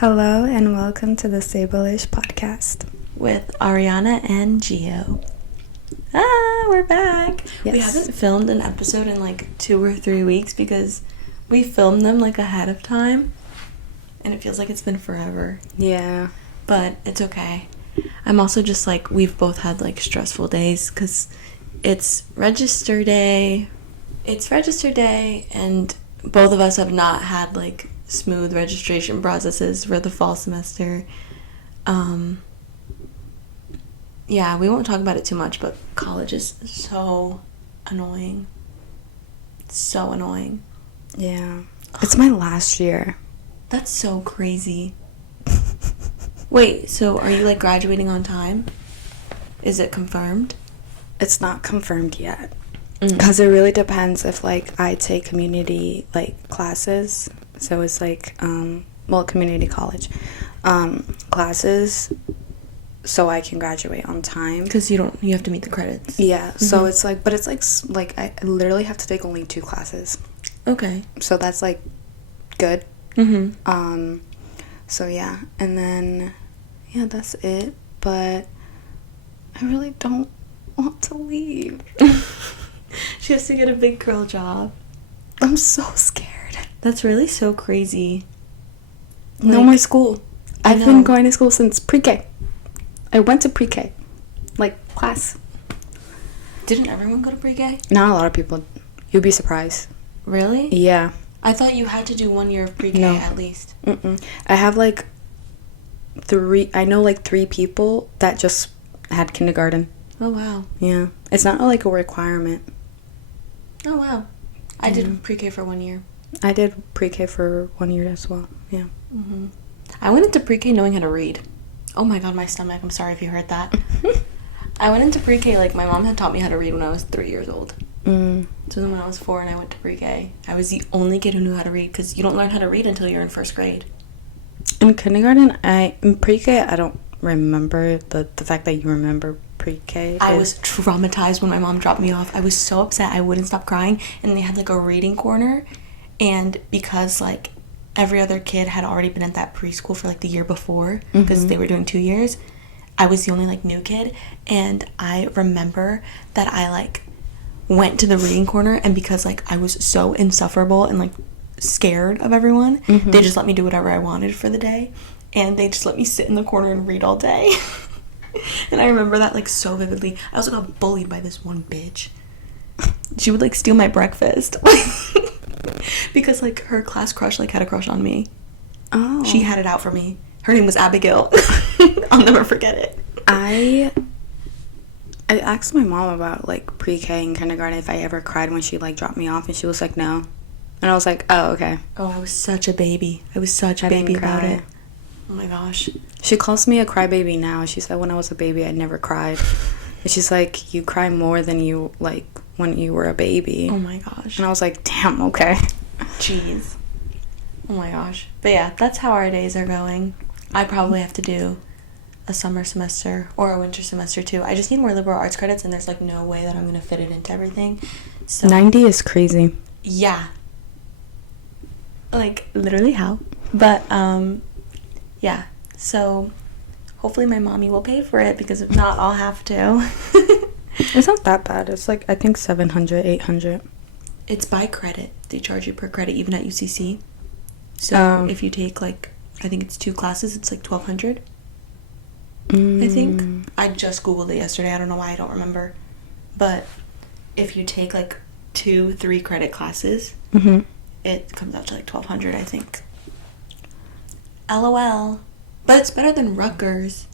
Hello and welcome to the Sable-ish podcast with Aryana and Gio. We're back. Yes. We haven't filmed an episode in like 2 or 3 weeks because we filmed them like ahead of time and it feels like it's been forever. Yeah. But it's okay. I'm also just like, we've both had like stressful days because it's register day. And both of us have not had like smooth registration processes for the fall semester. Yeah, we won't talk about it too much, but college is so annoying. So annoying. Yeah. It's my last year. That's so crazy. Wait, so are you like graduating on time? Is it confirmed? It's not confirmed yet. Because it really depends if like I take community like classes. So it's like community college classes, so I can graduate on time. Because you have to meet the credits. Yeah. So it's like, but it's like I literally have to take only 2 classes. Okay. So that's like good. So yeah, and then that's it. But I really don't want to leave. She has to get a big girl job. I'm so scared. That's really so crazy. No more school. I've been going to school since pre-K. I went to pre-K. Like, class. Didn't everyone go to pre-K? Not a lot of people. You'd be surprised. Really? Yeah. I thought you had to do 1 year of pre-K at least. I have like 3 people that just had kindergarten. Oh, wow. Yeah. It's not like a requirement. Oh, wow. I did pre-K for 1 year. I did pre-K for 1 year as well. Yeah. I went into pre-K knowing how to read. Oh my god, my stomach. I'm sorry if you heard that. I went into pre-K like my mom had taught me how to read when I was 3 years old. So then when I was 4 and I went to pre-K, I was the only kid who knew how to read because you don't learn how to read until you're in 1st grade. In kindergarten, in pre-K, I don't remember the fact that you remember pre-K. I was traumatized when my mom dropped me off. I was so upset. I wouldn't stop crying. And they had like a reading corner. And because like every other kid had already been at that preschool for like the year before because they were doing 2 years, I was the only like new kid. And I remember that I like went to the reading corner, and because like I was so insufferable and like scared of everyone, they just let me do whatever I wanted for the day. And they just let me sit in the corner and read all day. And I remember that like so vividly. I also got bullied by this one bitch. She would like steal my breakfast. Because like her class crush like had a crush on me. Oh. She had it out for me. Her name was Abigail. I'll never forget it. I asked my mom about like pre-K and kindergarten if I ever cried when she like dropped me off, and she was like no. And I was like, oh, okay. Oh, I was such a baby. I was such a baby about it. Oh my gosh. She calls me a crybaby now. She said when I was a baby I never cried. And she's like, you cry more than you like when you were a baby. Oh my gosh. And I was like, damn, okay. Jeez. Oh my gosh. But yeah, that's how our days are going. I probably have to do a summer semester or a winter semester too. I just need more liberal arts credits, and there's like no way that I'm going to fit it into everything. So 90 is crazy. Yeah. Like literally how? But yeah. So hopefully my mommy will pay for it, because if not, I'll have to. It's not that bad. It's like I think 700, 800. It's by credit. They charge you per credit even at UCC. So if you take like, I think it's 2 classes, it's like 1,200. I think. I just Googled it yesterday. I don't know why I don't remember. But if you take like 2-3 credit classes, it comes out to like 1,200, I think. LOL. But it's better than Rutgers.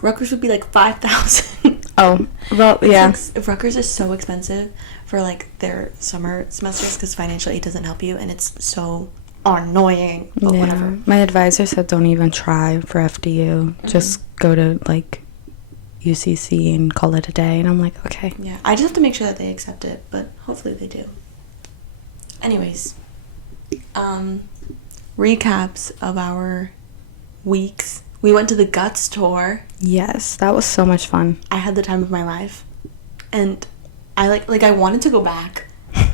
Rutgers would be like 5,000. Oh, well, yeah. If Rutgers is so expensive for like their summer semesters because financial aid doesn't help you, and it's so annoying. But whatever. My advisor said don't even try for FDU. Just go to like UCC and call it a day. And I'm like, okay. Yeah, I just have to make sure that they accept it, but hopefully they do. Anyways, recaps of our weeks. We went to the Guts tour. Yes, that was so much fun. I had the time of my life. And I like I wanted to go back.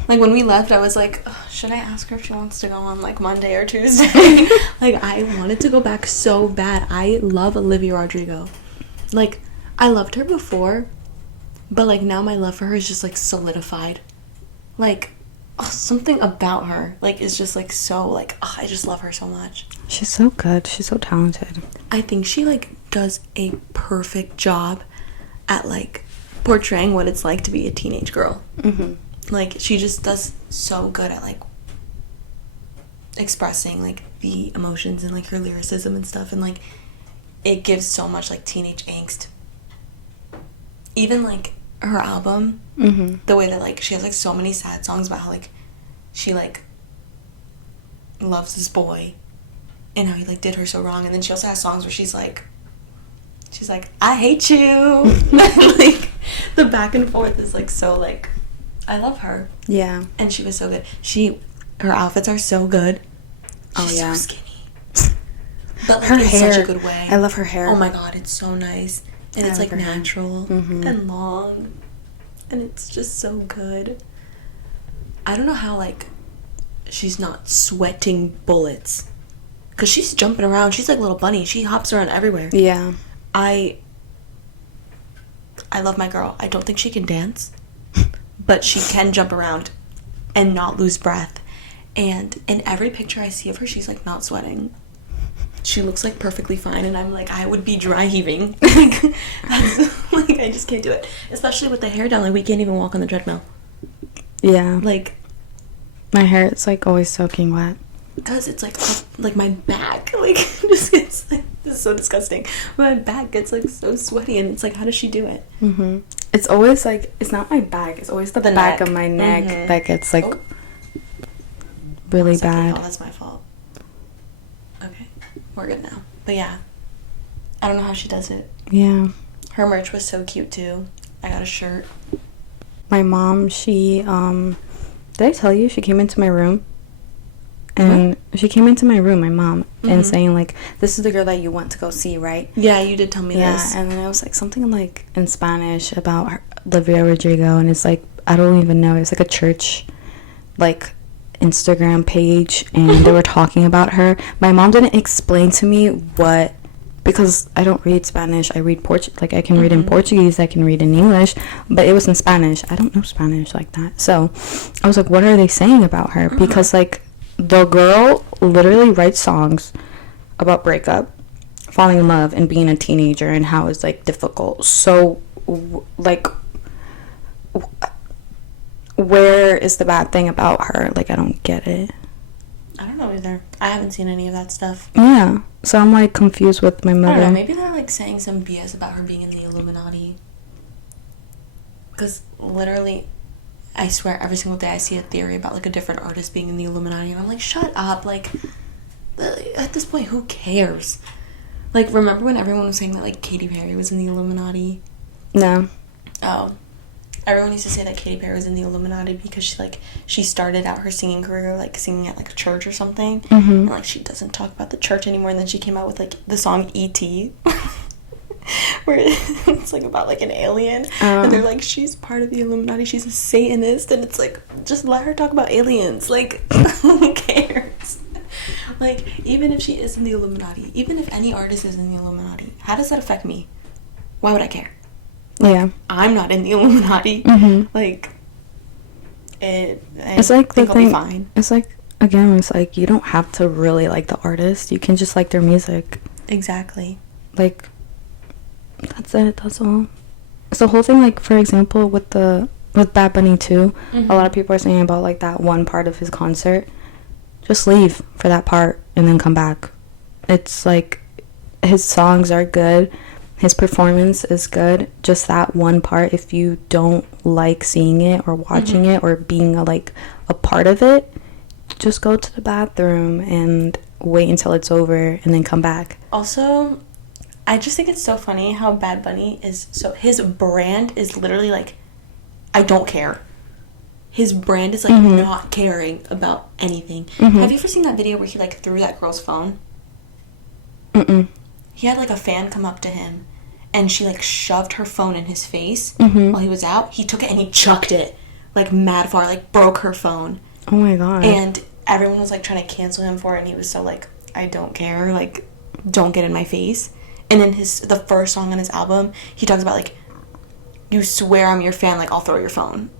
Like, when we left, I was like, ugh, should I ask her if she wants to go on, like, Monday or Tuesday? Like, I wanted to go back so bad. I love Olivia Rodrigo. Like, I loved her before, but, like, now my love for her is just, like, solidified. Like, something about her, like, is just, like, so, like, I just love her so much. She's so good. She's so talented. I think she, like, does a perfect job at, like, portraying what it's like to be a teenage girl. Mm-hmm. Like, she just does so good at, like, expressing, like, the emotions and, like, her lyricism and stuff. And, like, it gives so much, like, teenage angst. Even, like, her album, Mm-hmm. the way that, like, she has, like, so many sad songs about how, like, she, like, loves this boy and how he, like, did her so wrong. And then she also has songs where she's like, I hate you. Like, the back and forth is, like, so, like, I love her. Yeah. And she was so good. Her outfits are so good. She's so skinny. But, like, Her in hair. such a good way. I love her hair. Oh my god, it's so nice. And it's, like, natural Mm-hmm. and long. And it's just so good. I don't know how, like, she's not sweating bullets. Because she's jumping around. She's like a little bunny. She hops around everywhere. Yeah. I love my girl. I don't think she can dance. But she can jump around and not lose breath. And in every picture I see of her, she's, like, not sweating. She looks, like, perfectly fine. And I'm like, I would be dry heaving. Like, that's, like, I just can't do it. Especially with the hair down. Like, we can't even walk on the treadmill. Yeah. Like, my hair is, like, always soaking wet. because it's, like, up, like, my back, like, just gets, like, this is so disgusting. My back gets, like, so sweaty, and it's, like, how does she do it? Mm-hmm. It's always, like, it's not my back. It's always the back neck. of my neck Mhm. that gets, like, Oh. really It's okay, bad. y'all, that's my fault. Okay, we're good now. But, yeah, I don't know how she does it. Yeah. Her merch was so cute, too. I got a shirt. My mom, she, did I tell you she came into my room? And she came into my room, my mom, and saying, like, this is the girl that you want to go see, right? Yeah, you did tell me this. Yeah, and then it was, like, something, like, in Spanish about her, Olivia Rodrigo, and it's, like, I don't even know. It's, like, a church, like, Instagram page, and they were talking about her. My mom didn't explain to me what, because I don't read Spanish. I read Portuguese. Like, I can read in Portuguese. I can read in English, but it was in Spanish. I don't know Spanish like that. So I was like, what are they saying about her? Because, like, the girl literally writes songs about breakup, falling in love, and being a teenager, and how it's, like, difficult. So, like, where is the bad thing about her? Like, I don't get it. I don't know either. I haven't seen any of that stuff. Yeah. So I'm, like, confused with my I mother. don't know. Maybe they're, like, saying some BS about her being in the Illuminati. Because literally, I swear, every single day I see a theory about, like, a different artist being in the Illuminati. And I'm like, shut up. Like, at this point, who cares? Like, remember when everyone was saying that, like, Katy Perry was in the Illuminati? No. Oh. Everyone used to say that Katy Perry was in the Illuminati because she started out her singing career, like, singing at, like, a church or something. Mm-hmm. And, like, she doesn't talk about the church anymore. And then she came out with, like, the song E.T., where it's, like, about, like, an alien. And they're like, she's part of the Illuminati. She's a Satanist. And it's like, just let her talk about aliens. Like, who cares? Like, even if she is in the Illuminati, even if any artist is in the Illuminati, how does that affect me? Why would I care? Yeah. I'm not in the Illuminati. Mm-hmm. Like, It's like the think I'll be thing. fine. It's like, again, it's like you don't have to really like the artist. You can just like their music. Exactly. Like, that's it. That's all. It's the whole thing. Like, for example, with Bad Bunny too. Mm-hmm. A lot of people are saying about like that one part of his concert. Just leave for that part and then come back. It's like his songs are good. His performance is good. Just that one part, if you don't like seeing it or watching it or being a part of it, just go to the bathroom and wait until it's over and then come back. Also, I just think it's so funny how Bad Bunny is his brand is literally like, I don't care. His brand is like not caring about anything. Have you ever seen that video where he like threw that girl's phone? Mm-mm. He had like a fan come up to him and she like shoved her phone in his face while he was out. He took it and he chucked it like mad far, like broke her phone. Oh my god. And everyone was like trying to cancel him for it, and he was so like, I don't care, like, don't get in my face. And in the first song on his album, he talks about like, you swear I'm your fan, like I'll throw your phone.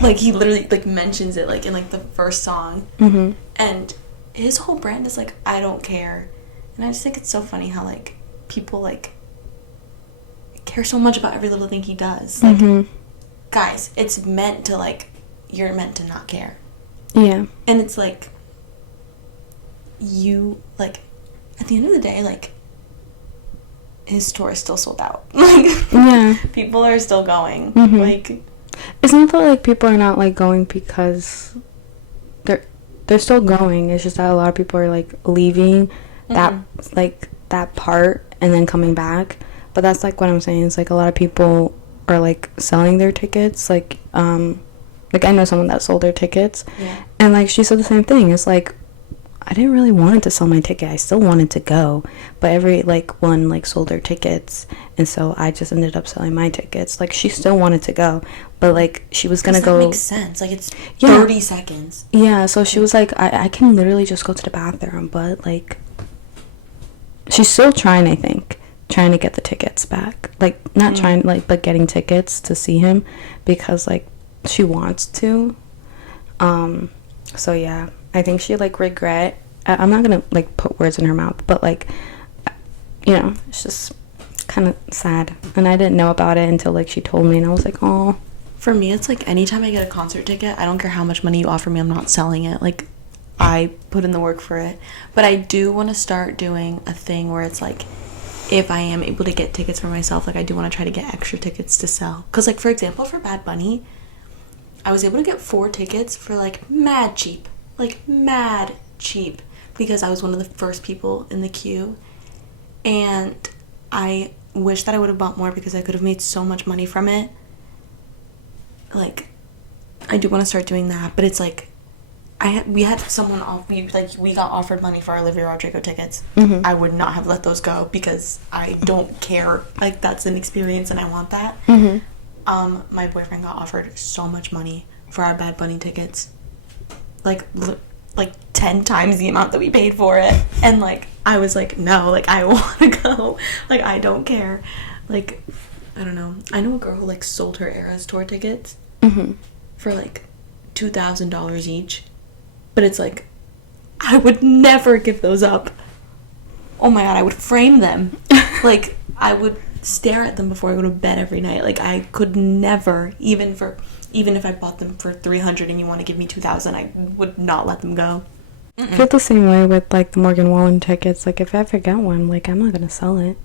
Like he literally like mentions it like in like the first song. Mm-hmm. And his whole brand is like, I don't care. And I just think it's so funny how like people like care so much about every little thing he does. Like, mm-hmm. guys, it's meant to like, you're meant to not care. Yeah. And it's like, you like, at the end of the day, like, his tour is still sold out. Like, yeah, people are still going. Mm-hmm. Like, it's not that like people are not like going because they're still going. It's just that a lot of people are like leaving that like that part and then coming back. But that's like what I'm saying. It's like a lot of people are like selling their tickets. Like I know someone that sold their tickets, and like she said the same thing. It's like, I didn't really want to sell my ticket. I still wanted to go, but every like one like sold their tickets, and so I just ended up selling my tickets. Like she still wanted to go, but like she was gonna go. That makes sense. Like it's 30 seconds. Yeah, so she was like, I can literally just go to the bathroom, but like she's still trying. I think trying to get the tickets back. Like not trying like, but getting tickets to see him because like she wants to. So yeah. I think she like regret. I'm not gonna like put words in her mouth, but like, you know, it's just kind of sad. And I didn't know about it until like she told me, and I was like, oh. For me, it's like anytime I get a concert ticket, I don't care how much money you offer me, I'm not selling it. Like, I put in the work for it. But I do want to start doing a thing where it's like, if I am able to get tickets for myself, like I do want to try to get extra tickets to sell. Because like for example, for Bad Bunny, I was able to get 4 tickets for like mad cheap. Like mad cheap, because I was one of the first people in the queue, and I wish that I would have bought more because I could have made so much money from it. Like, I do want to start doing that, but it's like, we had someone we got offered money for our Olivia Rodrigo tickets. Mm-hmm. I would not have let those go because I don't care. Like, that's an experience and I want that. Mm-hmm. My boyfriend got offered so much money for our Bad Bunny tickets. Like 10 times the amount that we paid for it, and like I was like, no, like I want to go, like I don't care. Like, I don't know, I know a girl who like sold her Eras tour tickets for like $2,000 each, but it's like, I would never give those up. Oh my god, I would frame them. Like, I would stare at them before I go to bed every night. Like, I could never, even if I bought them for $300 and you want to give me $2,000, I would not let them go. I feel the same way with like the Morgan Wallen tickets. Like if I ever get one, like I'm not gonna sell it.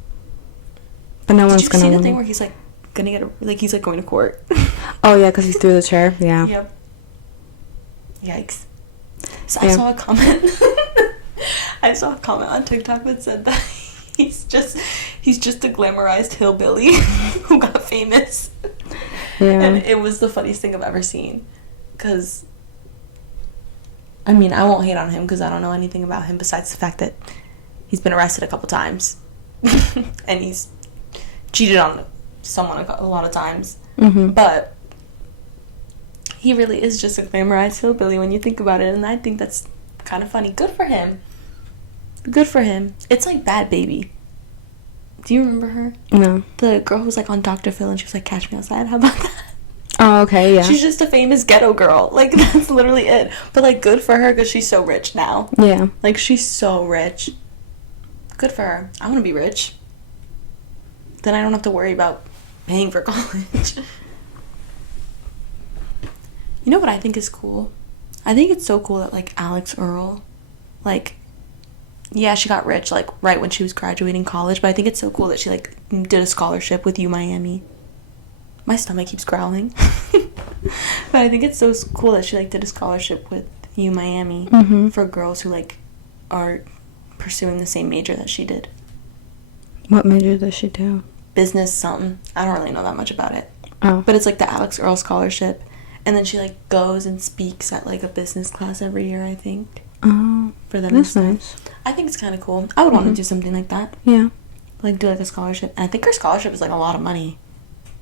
But no one's gonna. Did you see the thing where he's like gonna get he's like going to court? Oh yeah, because he threw the chair. Yeah. Yep. Yikes. So I saw a comment. I saw a comment on TikTok that said that he's just a glamorized hillbilly who got famous. Yeah. And it was the funniest thing I've ever seen. Because, I mean, I won't hate on him because I don't know anything about him besides the fact that he's been arrested a couple times. And he's cheated on someone a lot of times. But he really is just a glamorized hillbilly when you think about it. And I think that's kind of funny. Good for him. Good for him. It's like Bad Baby. Do you remember her? No. The girl who was like on Dr. Phil and she was like, Catch Me Outside. How about that? Oh, okay, yeah. She's just a famous ghetto girl. Like, that's literally it. But like, good for her because she's so rich now. Yeah. Like, she's so rich. Good for her. I want to be rich. Then I don't have to worry about paying for college. You know what I think is cool? I think it's so cool that like Alex Earl, like, yeah, she got rich, like, right when she was graduating college, but I think it's so cool that she, like, did a scholarship with Miami. My stomach keeps growling. But I think it's so cool that she, like, did a scholarship with Miami for girls who, like, are pursuing the same major that she did. What major does she do? Business something. I don't really know that much about it. Oh. But it's, like, the Alex Earl Scholarship. And then she, like, goes and speaks at, like, a business class every year, I think. Oh, for them. That's nice. I think it's kind of cool. I would want to do something like that. Yeah. Like, do, like, a scholarship. And I think her scholarship is, like, a lot of money.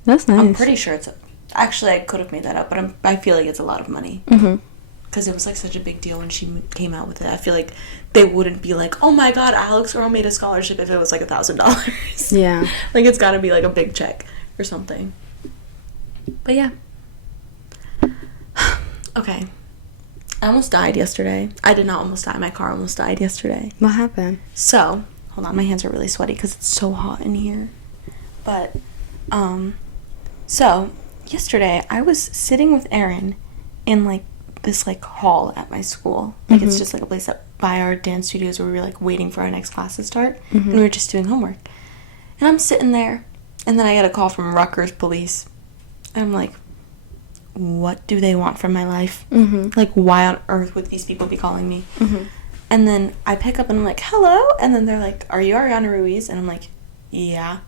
That's nice. I'm pretty sure it's Actually, I could have made that up, but I feel like it's a lot of money. Because it was, like, such a big deal when she came out with it. I feel like they wouldn't be like, oh, my God, Alex Earl made a scholarship if it was, like, $1,000. Yeah. Like, it's got to be, like, a big check or something. But, yeah. Okay. I almost died yesterday. I did not almost die. My car almost died yesterday. What happened? So, hold on. My hands are really sweaty because it's so hot in here. But, so, yesterday, I was sitting with Aaron in, like, this, like, hall at my school. Like, it's just, like, a place that by our dance studios where we were, like, waiting for our next class to start. And we were just doing homework. And I'm sitting there, and then I get a call from Rutgers police. And I'm like, what do they want from my life? Like, why on earth would these people be calling me? And then I pick up, and I'm like, hello? And then they're like, are you Ariana Ruiz? And I'm like, yeah.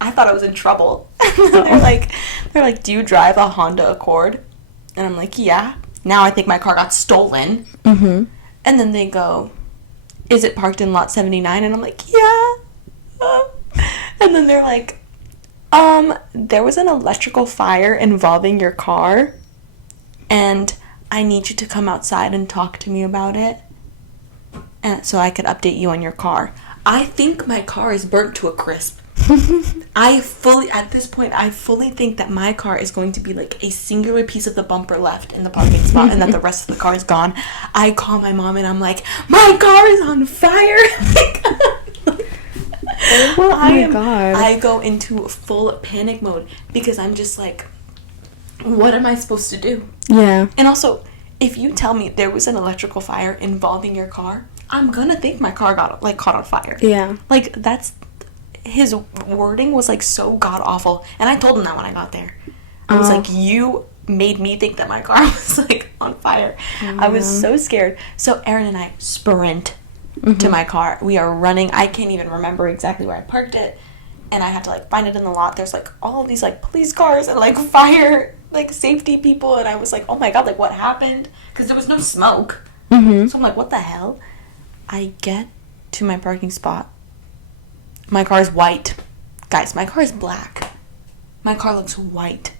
I thought I was in trouble. they're like, do you drive a Honda Accord? And I'm like, yeah. Now I think my car got stolen. And then they go, is it parked in lot 79? And I'm like, yeah. And then they're like, there was an electrical fire involving your car, and I need you to come outside and talk to me about it, and so I could update you on your car. I think my car is burnt to a crisp. At this point, I fully think that my car is going to be like a singular piece of the bumper left in the parking spot and that the rest of the car is gone. I call my mom and I'm like, my car is on fire. Oh my God. I go into full panic mode because I'm just like, what am I supposed to do? Yeah. And also, if you tell me there was an electrical fire involving your car, I'm gonna think my car got, like, caught on fire. Yeah. Like, that's... His wording was, like, so god-awful. And I told him that when I got there. I was like, you made me think that my car was, like, on fire. I was so scared. So Aaron and I sprint to my car. We are running. I can't even remember exactly where I parked it. And I had to, like, find it in the lot. There's, like, all of these, like, police cars and, like, fire, like, safety people. And I was like, oh, my God, like, what happened? Because there was no smoke. So I'm like, what the hell? I get to my parking spot. My car is white. Guys, my car is black. My car looks white.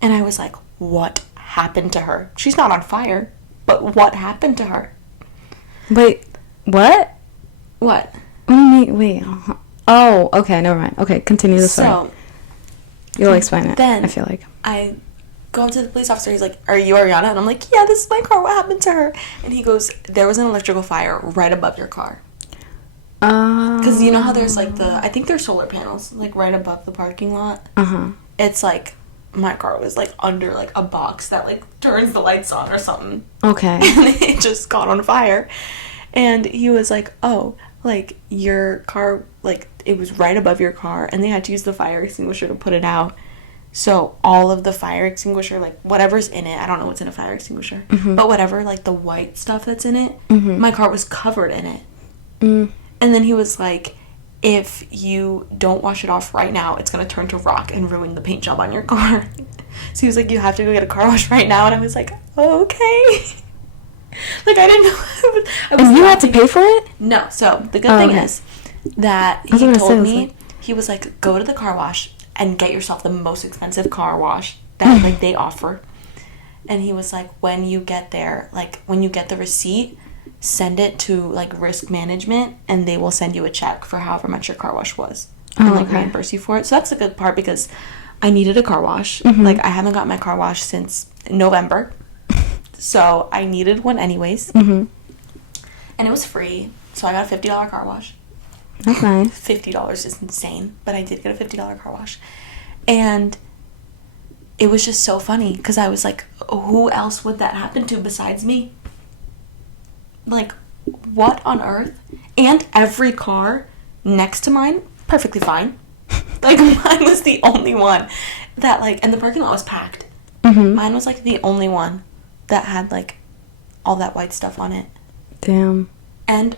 And I was like, what happened to her? She's not on fire, but what happened to her? Wait, what? What? What do you mean? Wait. Oh, okay, never mind. Okay, continue the story. So, you'll explain it, then I feel like. I go up to the police officer. He's like, are you Ariana? And I'm like, yeah, this is my car. What happened to her? And he goes, there was an electrical fire right above your car. Because you know how there's, like, I think there's solar panels, like, right above the parking lot? It's, like, my car was, like, under, like, a box that, like, turns the lights on or something. Okay. And it just caught on fire. And he was like, oh, like, your car, like, it was right above your car, and they had to use the fire extinguisher to put it out. So all of the fire extinguisher, like, whatever's in it, I don't know what's in a fire extinguisher, but whatever, like, the white stuff that's in it, my car was covered in it. And then he was like, if you don't wash it off right now, it's going to turn to rock and ruin the paint job on your car. So he was like, you have to go get a car wash right now. And I was like, okay. Like, I didn't know. And you had to pay for it? No. So the good thing is that he told me, he was like, go to the car wash and get yourself the most expensive car wash that, like, they offer. And he was like, when you get there, like, when you get the receipt, send it to, like, risk management, and they will send you a check for however much your car wash was and, like, reimburse you for it. So that's a good part because I needed a car wash. Like, I haven't got my car wash since November. So I needed one anyways. And it was free. So I got a $50 car wash. That's nice. $50 is insane, but I did get a $50 car wash. And it was just so funny because I was like, who else would that happen to besides me? Like, what on earth? And every car next to mine, perfectly fine. Like, mine was the only one that, like, and the parking lot was packed. Mine was, like, the only one that had, like, all that white stuff on it. Damn. And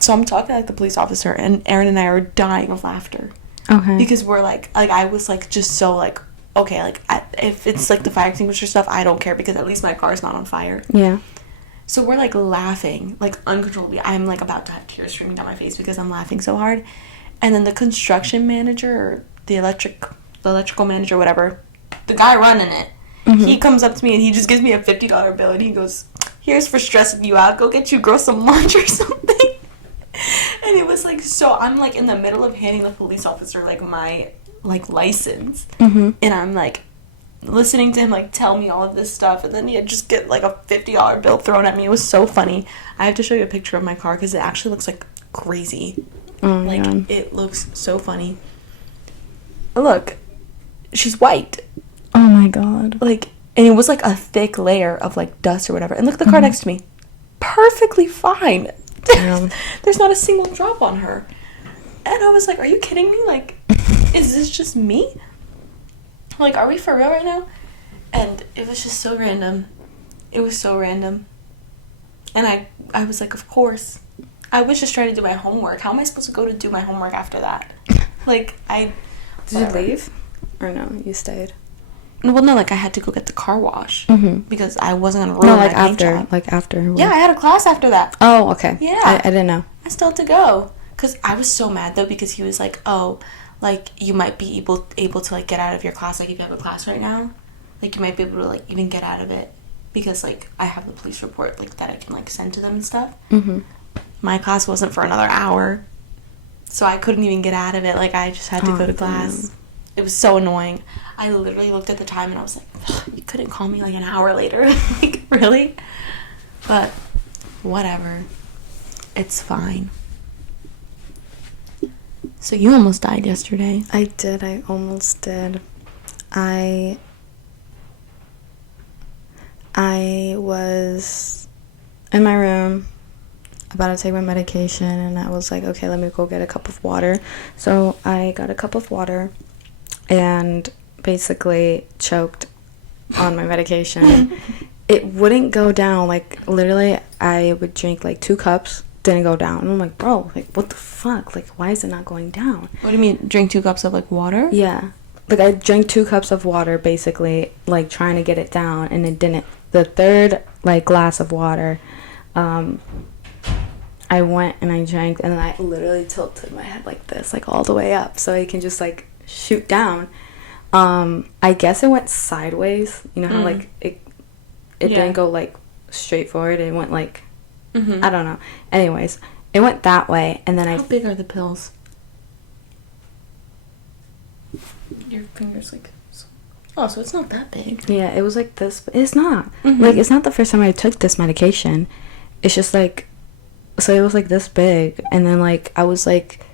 so I'm talking to, like, the police officer, and Aaron and I are dying of laughter. Okay. Because we're, like, I was, like, just so, like, okay, like, if it's, like, the fire extinguisher stuff, I don't care because at least my car is not on fire. Yeah. So we're, like, laughing, like, uncontrollably. I'm, like, about to have tears streaming down my face because I'm laughing so hard. And then the construction manager, or the electrical manager, whatever, the guy running it, he comes up to me and he just gives me a $50 bill and he goes, here's for stressing you out. Go get you girl some lunch or something. And it was like, so I'm like in the middle of handing the police officer like my like license, and I'm like listening to him like tell me all of this stuff, and then he'd just get like a $50 bill thrown at me. It was so funny. I have to show you a picture of my car because it actually looks like crazy. Like God. it looks so funny. Look, she's white. Oh my God. Like, and it was like a thick layer of like dust or whatever. And look at the car next to me, perfectly fine. There's not a single drop on her. And I was like, are you kidding me? Like, is this just me? Like, are we for real right now? And it was just so random. It was so random. And I was like, of course. I was just trying to do my homework. How am I supposed to go to do my homework after that? Like, Did you leave? Or no, you stayed? Well, no, like, I had to go get the car wash. Because I wasn't going to ruin No, my like paint after. job. Like after. Yeah, I had a class after that. Oh, okay. Yeah. I didn't know. I still had to go. Because I was so mad, though, because he was like, oh, like, you might be able to, like, get out of your class. Like, if you have a class right now, like, you might be able to, like, even get out of it. Because, like, I have the police report, like, that I can, like, send to them and stuff. My class wasn't for another hour. So I couldn't even get out of it. Like, I just had to go to class. Damn. It was so annoying. I literally looked at the time and I was like, you couldn't call me, like, an hour later. Like, really? But, whatever. It's fine. So you almost died yesterday. I did. I almost did. I was in my room about to take my medication, and I was like, okay, let me go get a cup of water. So I got a cup of water and basically choked on my medication. It wouldn't go down. Like, literally, I would drink like 2 cups, didn't go down. And I'm like, bro, like, what the fuck? Like, why is it not going down? What do you mean, drink 2 cups of, like, water? Yeah. Like, I drank 2 cups of water, basically, like, trying to get it down, and it didn't. The third, like, glass of water, I went and I drank, and then I literally tilted my head like this, like, all the way up, so I can just, like, shoot down. I guess it went sideways. You know how, like, it didn't go, like, straight forward. It went, like, I don't know. Anyways, it went that way, and then How big are the pills? Your fingers, like... Oh, so it's not that big. Yeah, it was like this, but it's not. Like, it's not the first time I took this medication. It's just, like... So it was, like, this big, and then, like, I was, like...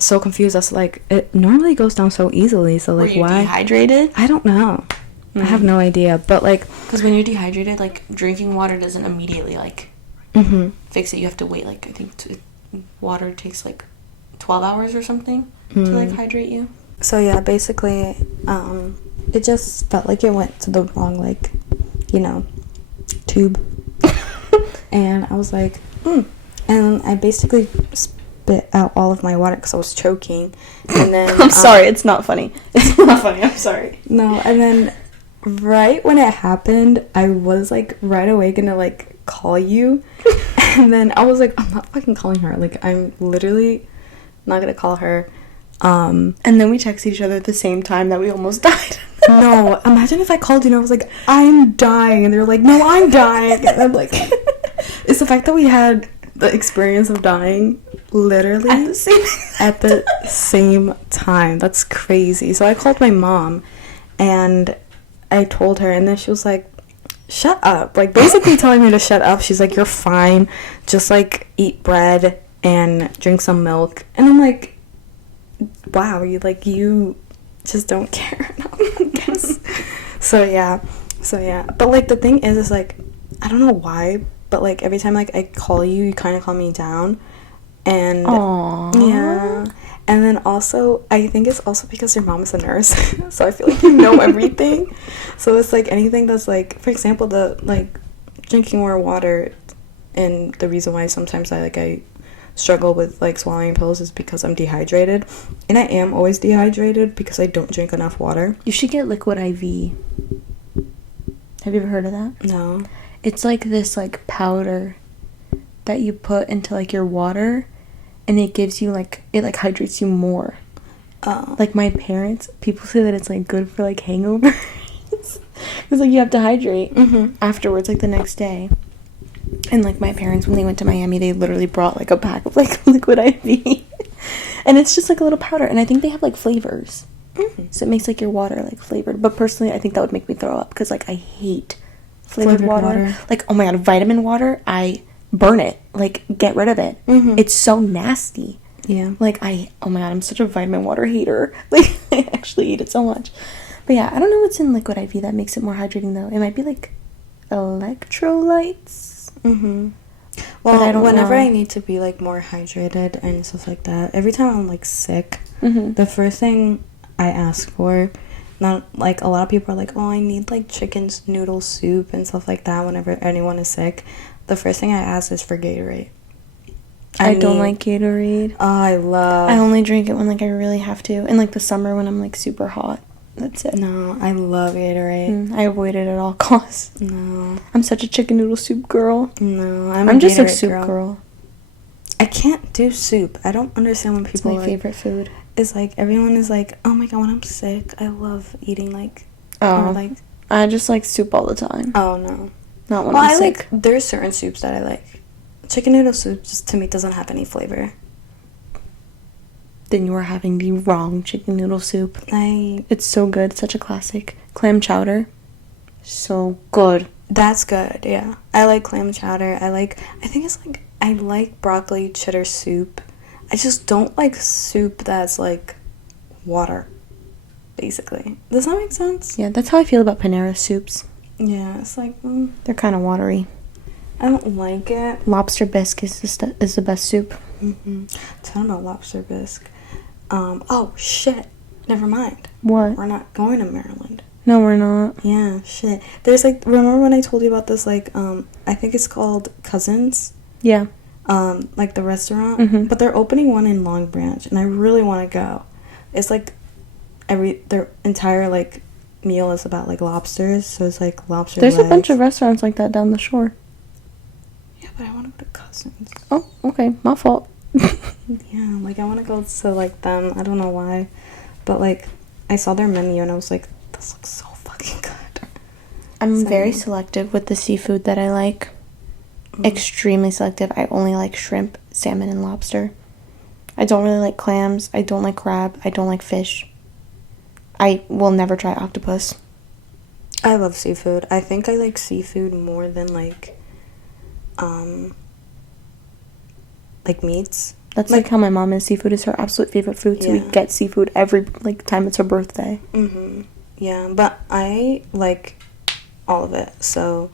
so confused. I was like, it normally goes down so easily, so, like, Were you why? dehydrated? I don't know. I have no idea, but, like... Because when you're dehydrated, like, drinking water doesn't immediately, like, fix it. You have to wait, like, I think water takes, like, 12 hours or something to, like, hydrate you. So, yeah, basically, it just felt like it went to the wrong, like, you know, tube. And I was like, And I basically spit out all of my water because I was choking. And then... I'm sorry, it's not funny. It's not funny, I'm sorry. No, and then... right when it happened, I was, like, right away gonna, like, call you. And then I was like, I'm not fucking calling her. Like, I'm literally not gonna call her. And then we texted each other at the same time that we almost died. No, imagine if I called you and I was like, I'm dying. And they're like, no, I'm dying. And I'm like, it's the fact that we had the experience of dying literally at the same time. That's crazy. So I called my mom and... I told her, and then she was like, shut up. Like, basically telling me to shut up. She's like, you're fine. Just, like, eat bread and drink some milk. And I'm like, wow, you just don't care enough, I guess. So, yeah. But, like, the thing is, like, I don't know why, but, like, every time, like, I call you, you kind of calm me down. And, aww. Yeah. And then also, I think it's also because your mom is a nurse, so I feel like you know everything. So it's like anything that's like, for example, the like drinking more water, and the reason why sometimes I struggle with like swallowing pills is because I'm dehydrated, and I am always dehydrated because I don't drink enough water. You should get liquid IV. Have you ever heard of that? No. It's like this like powder that you put into like your water. And it gives you, like, it, like, hydrates you more. Like, my parents, people say that it's, like, good for, like, hangovers. Because, like, you have to hydrate afterwards, like, the next day. And, like, my parents, when they went to Miami, they literally brought, like, a pack of, like, liquid IV. And it's just, like, a little powder. And I think they have, like, flavors. So it makes, like, your water, like, flavored. But personally, I think that would make me throw up. Because, like, I hate flavored water. Like, oh, my God, vitamin water, I burn it. Like, get rid of it. It's so nasty. Yeah. Like, oh, my God, I'm such a vitamin water hater. Like, I actually eat it so much. But, yeah, I don't know what's in liquid IV that makes it more hydrating, though. It might be, like, electrolytes. Well, whenever I need to be, like, more hydrated and stuff like that, every time I'm, like, sick, the first thing I ask for, not, like, a lot of people are like, oh, I need, like, chicken noodle soup and stuff like that whenever anyone is sick. The first thing I ask is for Gatorade. I don't like Gatorade. Oh, I only drink it when, like, I really have to. In, like, the summer when I'm, like, super hot. That's it. No, I love Gatorade. I avoid it at all costs. No. I'm such a chicken noodle soup girl. No, I'm just a soup girl. I can't do soup. I don't understand when people, it's my favorite food. It's like, everyone is like, oh my God, when I'm sick, I love eating, like, or, like, I just like soup all the time. Oh, no. Not when I'm sick. There's certain soups that I like. Chicken noodle soup, just to me, doesn't have any flavor. Then you are having the wrong chicken noodle soup. It's so good. Such a classic. Clam chowder. So good. That's good, yeah. I like clam chowder. I think it's like, I like broccoli cheddar soup. I just don't like soup that's like water, basically. Does that make sense? Yeah, that's how I feel about Panera soups. Yeah, it's like, they're kind of watery. I don't like it. Lobster bisque is the best soup. Tell me about lobster bisque. Oh, shit. Never mind. What? We're not going to Maryland. No, we're not. Yeah, shit. There's, like, remember when I told you about this, like, I think it's called Cousins? Yeah. Like the restaurant? But they're opening one in Long Branch, and I really want to go. It's, like, their entire, like, meal is about, like, lobsters, so it's, like, lobster There's legs. a bunch of restaurants like that down the shore. Yeah, but I want to go to Cousins. Oh, okay. My fault. Yeah, like, I want to go to, like, them. I don't know why. But, like, I saw their menu, and I was like, this looks so fucking good. I'm very selective with the seafood that I like. Extremely selective. I only like shrimp, salmon, and lobster. I don't really like clams. I don't like crab. I don't like fish. I will never try octopus. I love seafood. I think I like seafood more than, like meats. That's like how my mom is. Seafood is her absolute favorite food, so we get seafood every, like, time it's her birthday. Yeah, but I like all of it. So,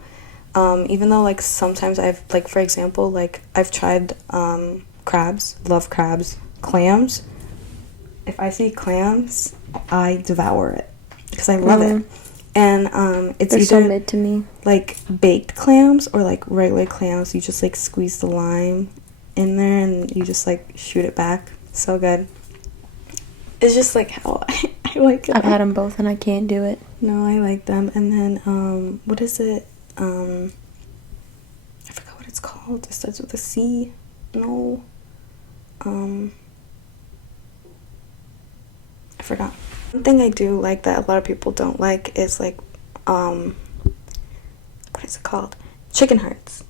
even though, like, sometimes I've, like, for example, like, I've tried crabs. Love crabs. Clams. If I see clams, I devour it because I love it. And it's They're either so mid to me. Like baked clams or like regular clams. You just like squeeze the lime in there and you just like shoot it back. So good. It's just like how I like it. I've had them both and I can't do it. No, I like them. And then what is it? I forgot what it's called. It starts with a C. No. I forgot. One thing I do like that a lot of people don't like is like what is it called? Chicken hearts.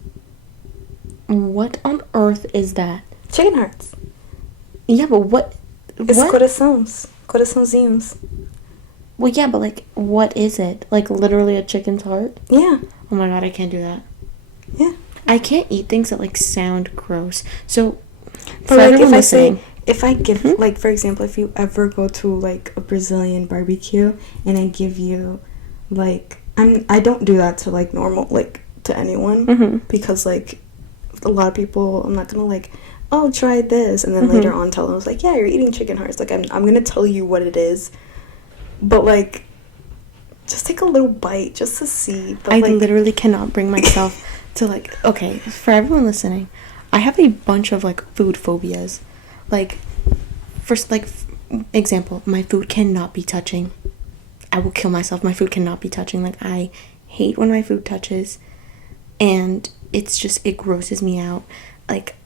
What on earth is that? Chicken hearts. Yeah, but what? It's corações. Coraçãozinhos. Well, yeah, but like, what is it? Like literally a chicken's heart? Yeah. Oh my God, I can't do that. Yeah. I can't eat things that like sound gross. So, but like if I give, like, for example, if you ever go to like a Brazilian barbecue and I give you like, I don't do that to like normal, like to anyone because like a lot of people, I'm not gonna like, oh, try this and then later on tell them, I was like, yeah, you're eating chicken hearts. Like I'm gonna tell you what it is, but like just take a little bite just to see. But, I like, literally cannot bring myself to like, okay, for everyone listening, I have a bunch of like food phobias. Like, first, like, example, my food cannot be touching. I will kill myself. My food cannot be touching. Like, I hate when my food touches, and it's just, it grosses me out. Like,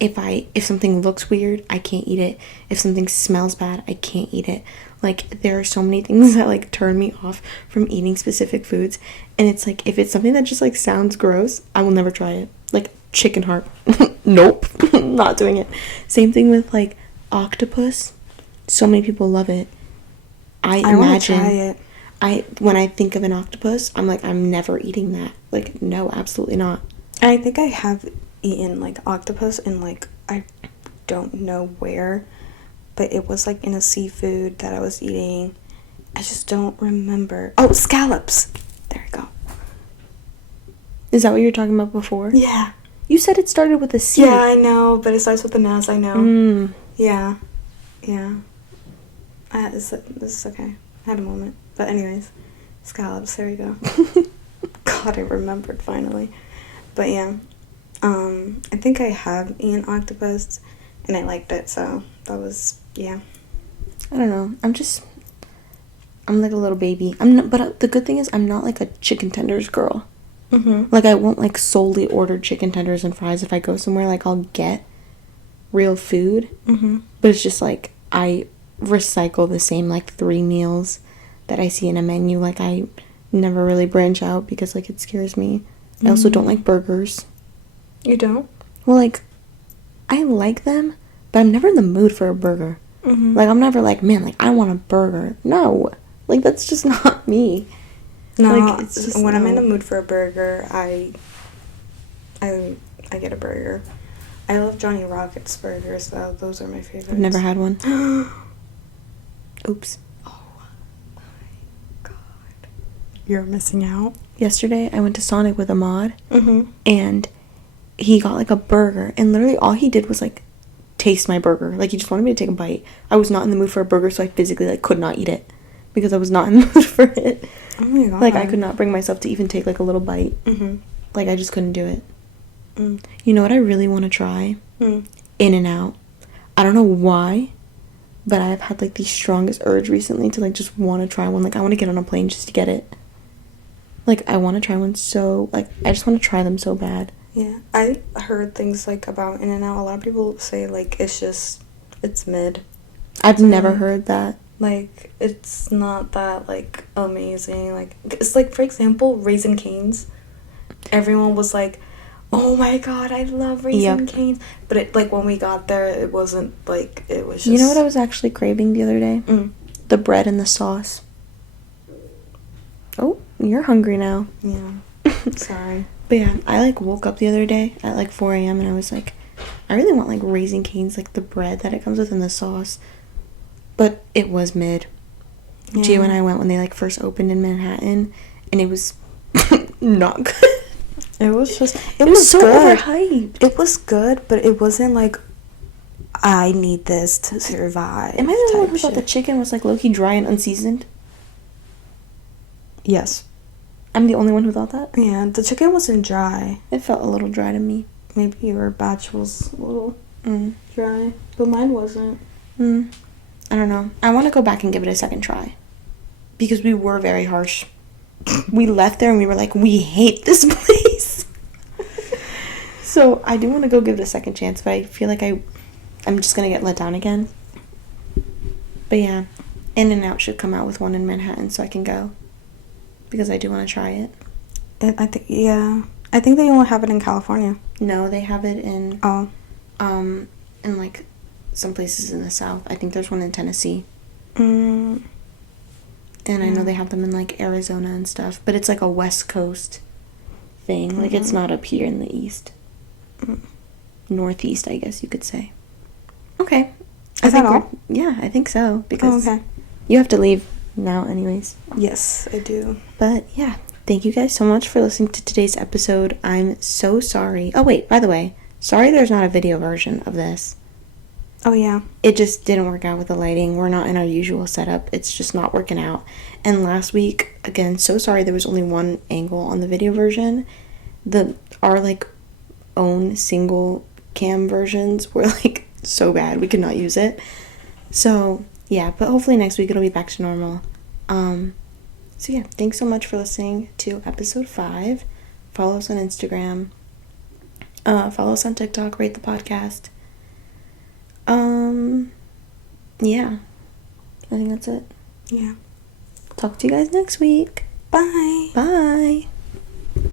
if something looks weird, I can't eat it. If something smells bad, I can't eat it. Like, there are so many things that, like, turn me off from eating specific foods. And it's like, if it's something that just, like, sounds gross, I will never try it. Like, chicken heart. Nope. Not doing it. Same thing with, like, octopus. So many people love it. I imagine, want to try it. When I think of an octopus, I'm like, I'm never eating that. Like, no, absolutely not. I think I have eaten, like, octopus and, like, I don't know where, but it was, like, in a seafood that I was eating. I just don't remember. Oh, scallops. There you go. Is that what you were talking about before? Yeah. You said it started with a C. Yeah, I know, but it starts with an S, I know. Yeah. Yeah. This is okay. I had a moment. But anyways, scallops, there you go. God, I remembered finally. But yeah, I think I have eaten octopus, and I liked it, so that was, yeah. I don't know. I'm like a little baby. But the good thing is I'm not like a chicken tenders girl. Mm-hmm. Like, I won't like solely order chicken tenders and fries if I go somewhere. Like, I'll get real food. Mm-hmm. But it's just like, I recycle the same like 3 meals that I see in a menu. Like, I never really branch out because, like, it scares me. I also don't like burgers. You don't? Well, like, I like them, but I'm never in the mood for a burger. Mm-hmm. Like, I'm never like, man, like, I want a burger. No. Like, that's just not me. No, Like, it's just when I'm no. in the mood for a burger, I get a burger. I love Johnny Rockets burgers, though. Those are my favorites. I've never had one. Oops. Oh my God. You're missing out. Yesterday, I went to Sonic with Ahmad, Mm-hmm. and he got, like, a burger, and literally all he did was, like, taste my burger. Like, he just wanted me to take a bite. I was not in the mood for a burger, so I physically, like, could not eat it because I was not in the mood for it. Oh my God. Like, I could not bring myself to even take, like, a little bite. Mm-hmm. Like, I just couldn't do it. Mm. You know what I really want to try? Mm. In-N-Out. I don't know why, but I've had, like, the strongest urge recently to, like, just want to try one. Like, I want to get on a plane just to get it. Like, I want to try one so, like, I just want to try them so bad. Yeah. I heard things, like, about In-N-Out. A lot of people say, like, it's mid. I've never heard that. Like, it's not that, like, amazing. Like, it's like, for example, Raisin Canes. Everyone was like, oh my God, I love Raisin Canes. But, it, like, when we got there, it wasn't, like, it was just... You know what I was actually craving the other day? Mm. The bread and the sauce. Oh, you're hungry now. Yeah. Sorry. But yeah, I, like, woke up the other day at, like, 4 a.m. and I was like, I really want, like, Raisin Canes, like, the bread that it comes with and the sauce. But it was mid. Yeah. Gio and I went when they, like, first opened in Manhattan, and it was not good. It was just... It was so good. overhyped. It was good, but it wasn't, like, I need this to survive. Am I the one who thought the chicken was, like, low-key dry and unseasoned? Yes. I'm the only one who thought that? Yeah, the chicken wasn't dry. It felt a little dry to me. Maybe your batch was a little dry, but mine wasn't. I don't know. I want to go back and give it a second try. Because we were very harsh. We left there and we were like, we hate this place. So I do want to go give it a second chance, but I feel like I'm just going to get let down again. But yeah, In-N-Out should come out with one in Manhattan so I can go. Because I do want to try it. I think, yeah. I think they only have it in California. No, they have it in, in, like, some places in the South. I think there's one in Tennessee. And I know they have them in, like, Arizona and stuff. But it's, like, a West Coast thing. Like, it's not up here in the East. Northeast, I guess you could say. Okay. Is that all? Yeah, I think so. Because okay. You have to leave now anyways. Yes, I do. But, yeah. Thank you guys so much for listening to today's episode. I'm so sorry. Oh, wait, by the way. Sorry there's not a video version of this. Oh, yeah. It just didn't work out with the lighting. We're not in our usual setup. It's just not working out. And last week, again, so sorry there was only one angle on the video version. Our, like, own single cam versions were, like, so bad. We could not use it. So, yeah. But hopefully next week it'll be back to normal. So, yeah. Thanks so much for listening to episode 5. Follow us on Instagram. Follow us on TikTok, rate the podcast. Yeah. I think that's it. Yeah. Talk to you guys next week. Bye. Bye.